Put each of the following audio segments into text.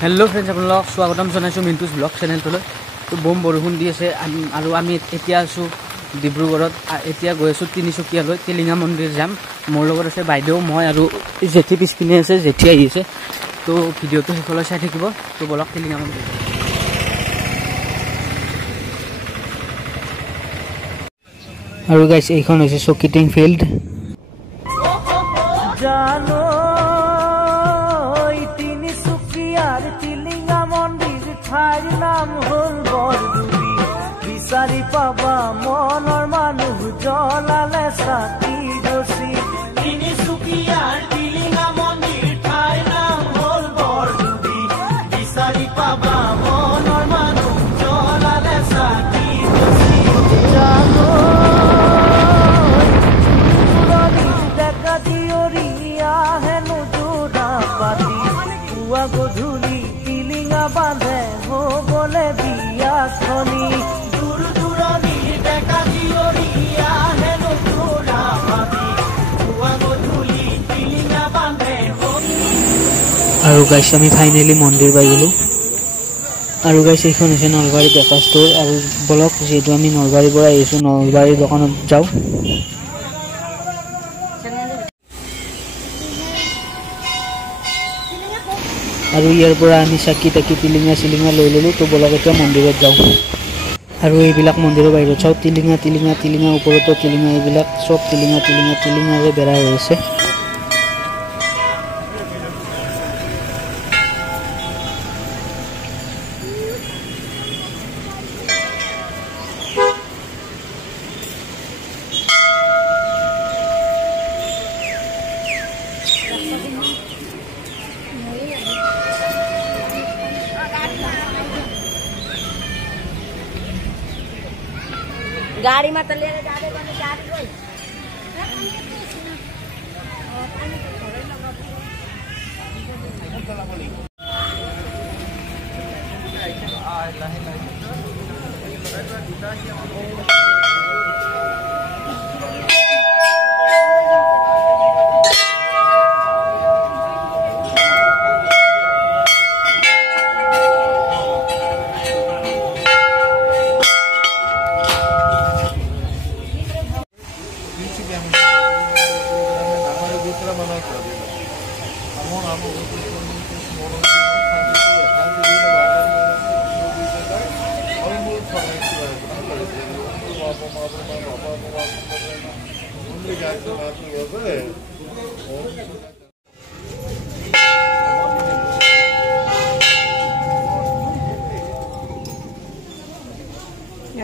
hello friends आपलोक स्वागतम जनाइছো मिंटुस blog चैनेलটোলৈ तो बम बरষুণ দি আছে আৰু আমি এতিয়া আছো ডিব্ৰুগড়ত এতিয়া গৈ আছো তিনিচুকীয়ালৈ টিলিঙা মন্দিৰ যাম মোৰ লগত আছে বাইদেউ মই আৰু জেঠি পিছপিনে আছে জেঠি আহি আছে তো ভিডিওটো সকলো চাই থাকিব তো বলক টিলিঙা মন্দিৰ আৰু গাইস এইখন হৈছে চকিটিং ফিল্ড জানো ঠাইৰ নাম হল বৰদুবি বিচাৰি পাবা মনৰ মানুহ জ্বলালে চাকি গছি তিনিচুকীয়াৰ টিলিঙা মন্দিৰ ঠাইৰ নাম হল বৰদুবি বিচাৰি পাবা মনৰ মানুহ জ্বলালে চাকি গছি জানো ডেকা জীয়ৰীয়া হেনো যোৰা পাতি পুৱা গধূলি টিলিঙা বান্ধে বলে বিয়া খনি দূৰ দূৰনি দেখা দিওৰিয়া হেনো তোৰা ভাবি বুয়া গধুলি টিলিঙা বান্ধে আৰু গাইস আমি ফাইনালি মন্দিৰ পাই গলো আৰু গাইস এইখন হৈছে নলবাৰী ডেকা ষ্ট'ৰ আৰু ব্লক যেটো আমি নলবাৰীৰ পৰা আহিছো নলবাৰীৰ দোকানত যাও আৰু ইয়াৰ পৰা আমি চাকি তাকি টিলিঙা চিলিঙা লৈ ললো তো বলক এতিয়া মন্দিৰত যাওঁ আৰু এইবিলাক মন্দিৰৰ বাহিৰত চাও টিলিঙা টিলিঙা টিলিঙা ওপৰতো টিলিঙা এইবিলাক সব টিলিঙা টিলিঙা টিলিঙাৰে বেৰা হৈ আছে गाड़ी में तले जादे बने जादे कोई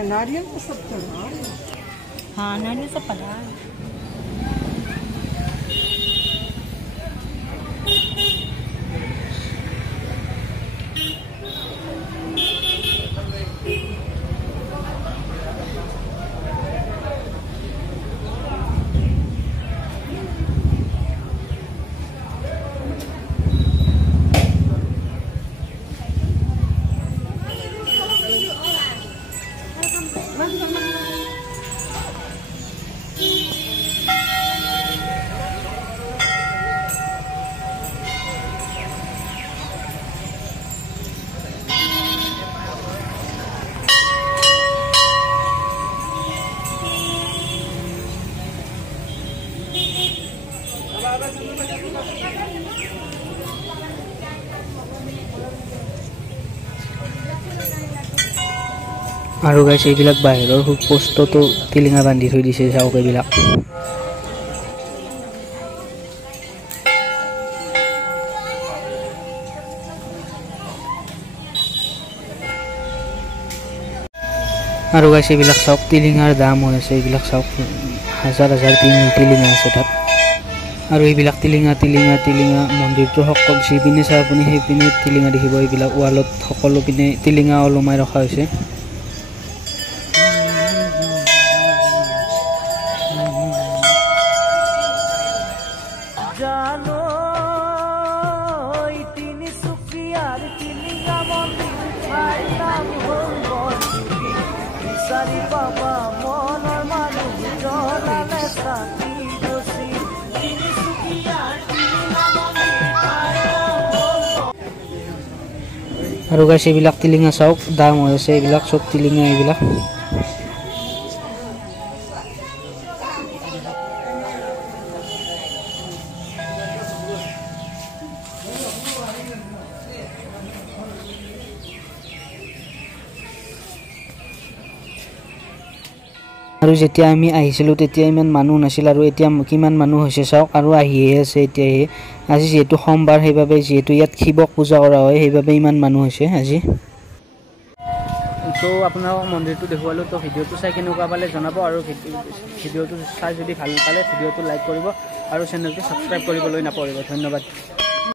नारियल तो सब चढ़ा हाँ नारियल सब पड़ा আৰু গাইস এইবিলাক বাহিৰৰ পোষ্টটো টিলিঙা বান্ধি থৈ দিছে চাওক এইবিলাক আৰু গাইস এইবিলাক চাওক টিলিঙাৰ দাম হৈছে এইবিলাক চাওক হাজাৰ হাজাৰ টিলিঙা আছে তাত আৰু এইবিলাক টিলিঙা টিলিঙা টিলিঙা মন্দিৰটো সকলো সিপিনে চাই আপুনি সেইপিনে টিলিঙা দেখিব এইবিলাক ৱালত সকলো পিনে টিলিঙা ওলমাই ৰখা হৈছে জানো তিনিচুকীয়াৰ টিলিঙা মন্দিৰ ঠাইৰ নাম হল বৰদুবি বিচাৰি পাবা মনৰ মানুহ জ্বলালে চাকি গছি তিনিচুকীয়াৰ টিলিঙা মন্দিৰ ঠাইৰ নাম হল আৰু গাইছ এইবিলাক টিলিঙা চাওক দাম হৈ আছে এইবিলাক চব টিলিঙা এইবিলাক আৰু যেতিয়া আমি আহিছিলোঁ তেতিয়া ইমান মানুহ নাছিল আৰু এতিয়া কিমান মানুহ হৈছে চাওক আৰু আহিয়ে আছে এতিয়াহে আজি যেহেতু সোমবাৰ সেইবাবে যেহেতু ইয়াত শিৱক পূজা কৰা হয় সেইবাবে ইমান মানুহ হৈছে আজি তো আপোনালোকক মন্দিৰটো দেখুৱালোঁ তো ভিডিঅ'টো চাই কেনেকুৱা পালে জনাব আৰু ভিডিঅ'টো চাই যদি ভাল পালে ভিডিঅ'টো লাইক কৰিব আৰু চেনেলটো ছাবস্ক্ৰাইব কৰিবলৈ নাপাহৰিব ধন্যবাদ